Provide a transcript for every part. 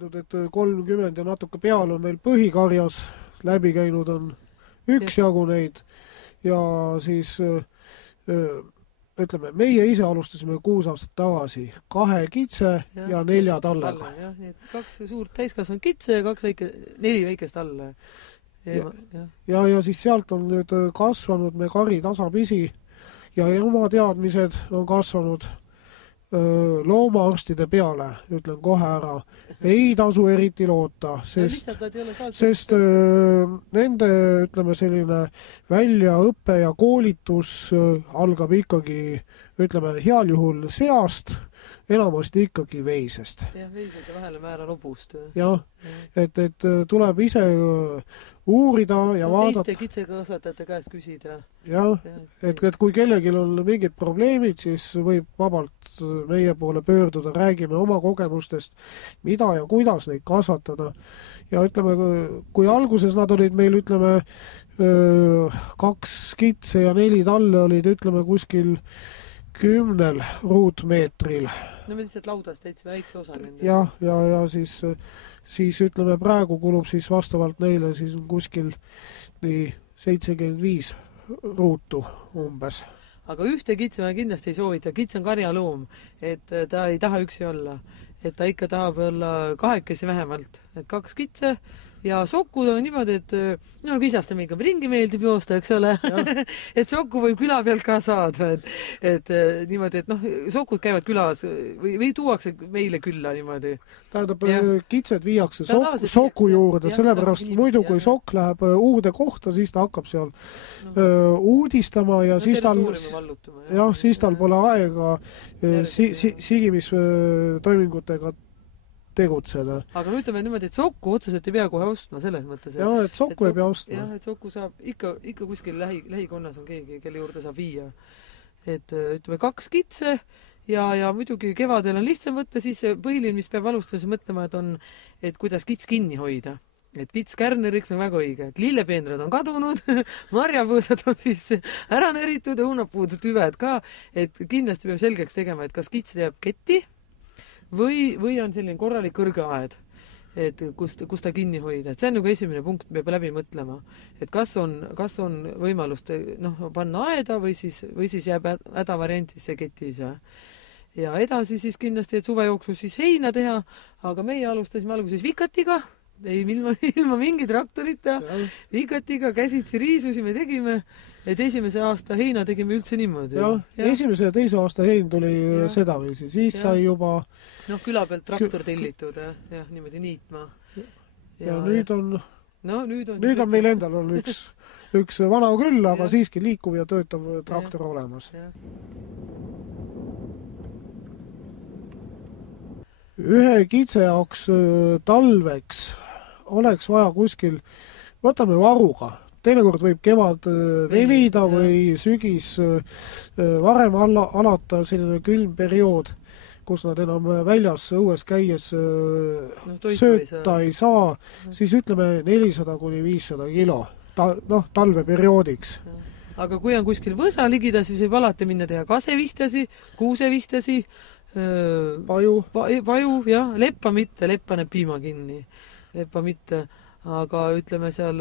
öeldud, et 30 ja natuke peal on meil põhikarjas, läbi käinud on üksjagu neid ja siis ütleme, meie ise alustasime 6 aastat tagasi 2 kitse ja 4 tallega. Jah, nii et 2 suurt täiskasvanud kitse ja 4 väikest alla. Ja siis sealt on nüüd kasvanud me kari tasapisi ja oma teadmised on kasvanud loomaarstide peale, ütlen kohe ära, ei tasu eriti loota, sest nende, ütleme, selline väljaõpe ja koolitus algab ikkagi, ütleme, heal juhul seast, enamasti ikkagi veisest. Jah, veised ja vahele määra lobust. Jah, et tuleb ise uurida ja vaadata. Teiste kitsekasvatajate käest küsida. Jah, et kui kellelgi on mingid probleemid, siis võib vabalt meie poole pöörduda, räägime oma kogemustest, mida ja kuidas neid kasvatada. Ja ütleme, kui alguses nad olid meil, ütleme, 2 kitse ja 4 talle olid, ütleme, kuskil 10 ruutmeetril. No me lihtsalt laudast täitsime väikse osa nende. Ja siis ütleme, praegu kulub siis vastavalt neile siis kuskil nii 75 ruutu umbes. Aga ühte kitse ma kindlasti ei soovita. Kits on karjaloom, et ta ei taha üksi olla. Et ta ikka tahab olla 2 vähemalt. Et 2 kitse ja sokud on niimoodi, et no kisasta meil ka ringi meeldib joosta, eks ole. Et soku võib küla pealt ka saada. Et niimoodi, et noh, sokud käivad külas või tuuakse meile külla niimoodi. Tähendab, kitsed viiakse soku juurde, sellepärast muidu kui sokk läheb uude kohta, siis ta hakkab seal uudistama ja siis tal pole aega sigimistoimingutega tegutseda. Aga nüüd ütleme niimoodi, et sokku otseselt ei pea kohe ostma selles mõttes. Jah, et sokku ei pea ostma. Jah, et sokku saab ikka kuskil lähikonnas on keegi, kelle juurde saab viia. Et ütleme 2 kitse ja muidugi kevadel on lihtsam võtta, siis põhiline, mis peab alustama mõtlema, et kuidas kits kinni hoida. Et kits kärneriks on väga õige. Et lillepeenrad on kadunud, marjapõõsad on siis ära neritud ja unapuudud tüved ka. Et kindlasti peab selgeks tegema, et kas kits jääb ketti või on selline korralik kõrgeaed, et kus ta kinni hoida. Et see on nagu esimene punkt, me peab läbi mõtlema. Et kas on võimalust panna aeda või siis jääb hädavariant siis see ketis. Ja edasi siis kindlasti, et suve jooksul siis heina teha, aga meie alustasime alguses vikatiga, ei ilma mingi traktorita, vikatiga, käsitsi riisusi me tegime, et esimese aasta heina tegime üldse niimoodi. Esimese ja teise aasta hein tuli sedaviisi, siis sai juba küla pealt traktor tellitud, niimoodi niitma. Ja nüüd on meil endal on üks vana küll, aga siiski liikuv ja töötav traktor olemas. Ühe kitse jaoks talveks oleks vaja kuskil, võtame varuga. Teinekord võib kevad venida või sügis varem alata selline külm periood, kus nad enam väljas õues käies sööta ei saa, siis ütleme 400–500 kilo talveperioodiks. Aga kui on kuskil võsa ligida, siis võib alati minna teha kasevihtasi, kuusevihtasi, paju, jah, leppa mitte, leppa näeb piima kinni. Leppa mitte, aga ütleme seal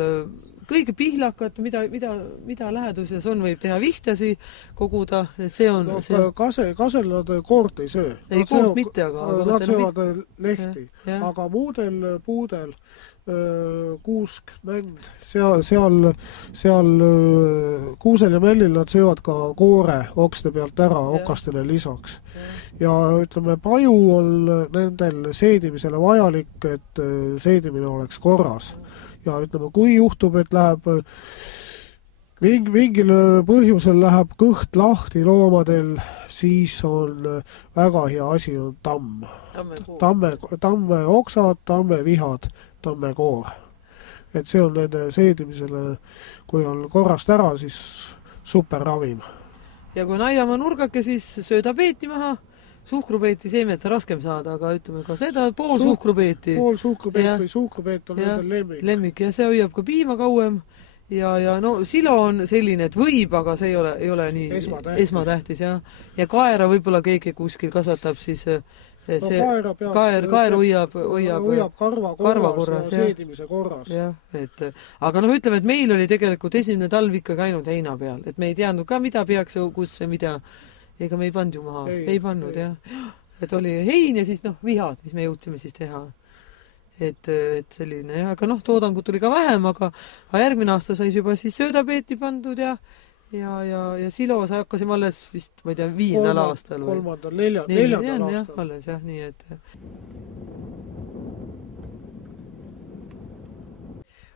kõige pihlakat, mida läheduses on, võib teha vihtasi koguda, et see on... Kasel nad koort ei söö. Ei, koort mitte, aga... Nad söövad lehti, aga muudel puudel kuusk, mänd, seal kuusel ja mällil nad söövad ka koore okste pealt ära, okastele lisaks. Ja ütleme, paju on nendel seedimisele vajalik, et seedimine oleks korras. Ja ütleme, kui juhtub, et läheb mingil põhjusel läheb kõht lahti loomadel, siis on väga hea asi on tamm. Tamme oksad, tamme vihad, tamme koor. Et see on nende seedimisele, kui on korrast ära, siis super ravim. Ja kui on aiamaa nurgake, siis sööda peeti maha. Suhkrupeeti seemet on raskem saada, aga ütleme ka seda, pool suhkrupeeti. Pool suhkrupeet või suhkrupeet on nendel lemmik. Lemmik ja see hoiab ka piima kauem. Ja silo on selline, et võib, aga see ei ole nii esmatähtis. Ja kaera võib-olla keegi kuskil kasvatab siis kaer hoiab karva korras ja seedimise korras. Jah, aga ütleme, et meil oli tegelikult esimene talv ikkagi ainult heina peal, et me ei teadnud ka, mida peaks kus mida, ega me ei pannud ju maha, ei pannud, jah. Et oli hein ja siis vihad, mis me jõudsime siis teha. Et selline, jah, aga toodangut tuli ka vähem, aga järgmine aasta sai juba siis söödapeeti pandud ja silos hakkasime alles vist, ma ei tea, 5. aastal või? 3., 4. aastal. Jah, alles, jah, nii et...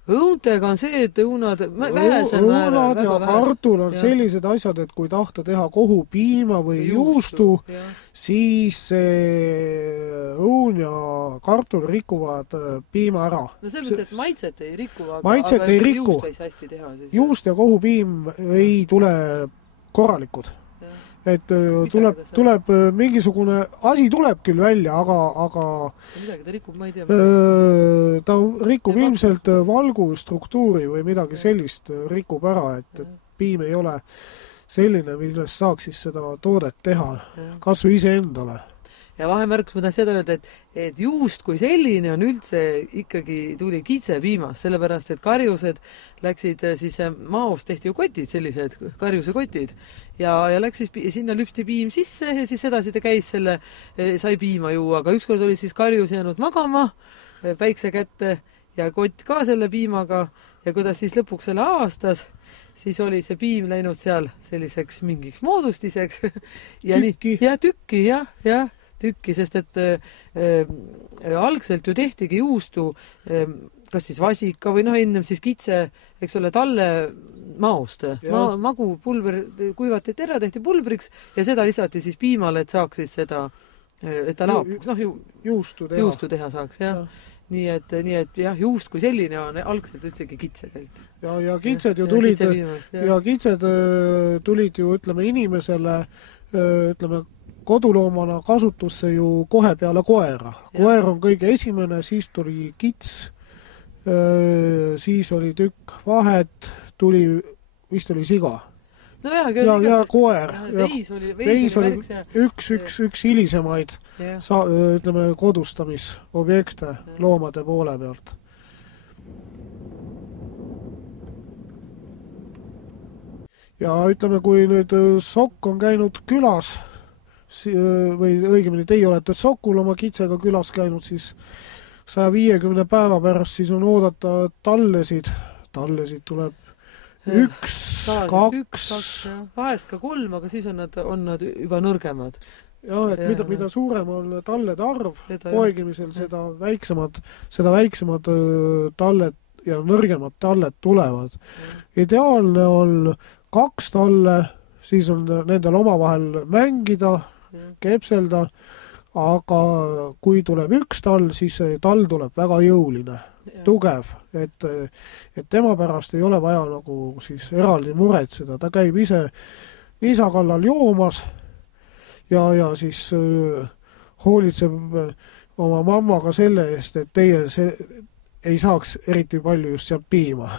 Õuntega on see, et õunad vähesel määral, väga ja kartul on sellised asjad, et kui tahta teha kohupiima või juustu, siis õun ja kartul rikuvad piima ära. No sellepärast, et maitset ei riku, aga juust võis hästi teha. Juust ja kohupiim ei tule korralikud. Et tuleb mingisugune asi tuleb küll välja, aga midagi ta rikub, ma ei tea. Ta rikub ilmselt valgustruktuuri või midagi sellist rikub ära, et piim ei ole selline, millest saaks siis seda toodet teha, kas või iseendale. Ja vahemärkus ma tahan seda öelda, et juust kui selline on üldse ikkagi tuli kitsepiimast, sellepärast, et karjused läksid siis maost tehti ju kotid, sellised karjuse kotid ja läks siis sinna lüpsti piim sisse ja siis edasi ta käis sai piima juua, aga ükskord oli siis karjus jäänud magama päikse kätte ja kott ka selle piimaga ja kuidas siis lõpuks selle aastas, siis oli see piim läinud seal selliseks mingiks moodustiseks ja tükki, tükki, sest et algselt ju tehtigi juustu kas siis vasika või ennem siis kitse, eks ole, talle maost. Magupulber kuivatati ära, tehti pulbriks ja seda lisati siis piimale, et saaks siis seda, et ta laapuks, juustu teha saaks, jah. Nii et jah, juust kui selline on algselt üldsegi kitsedelt. Ja kitsed ju tulid ju, ütleme, inimesele, ütleme, koduloomana kasutusse ju kohe peale koera. Koer on kõige esimene, siis tuli kits, siis oli tükk vahet, vist oli siga. Ja koer. Veis oli üks hilisemaid, ütleme, kodustamisobjekte loomade poole pealt. Ja ütleme, kui nüüd sokk on käinud külas, või õigemini teie olete sokul oma kitsega külas käinud, siis 150 päeva pärast siis on oodata tallesid tuleb 1, 2, vahest ka 3, aga siis on nad juba nõrgemad. Ja, et mida suurem on tallede arv poegimisel, seda väiksemad talled ja nõrgemad talled tulevad. Ideaalne on 2 talle, siis on nendel omavahel mängida, kepselda, aga kui tuleb 1 tall, siis see tall tuleb väga jõuline, tugev, et tema pärast ei ole vaja nagu siis eraldi muretseda. Ta käib ise isakallal joomas ja siis hoolitseb oma mammaga selle eest, et teie ei saaks eriti palju just sealt piima.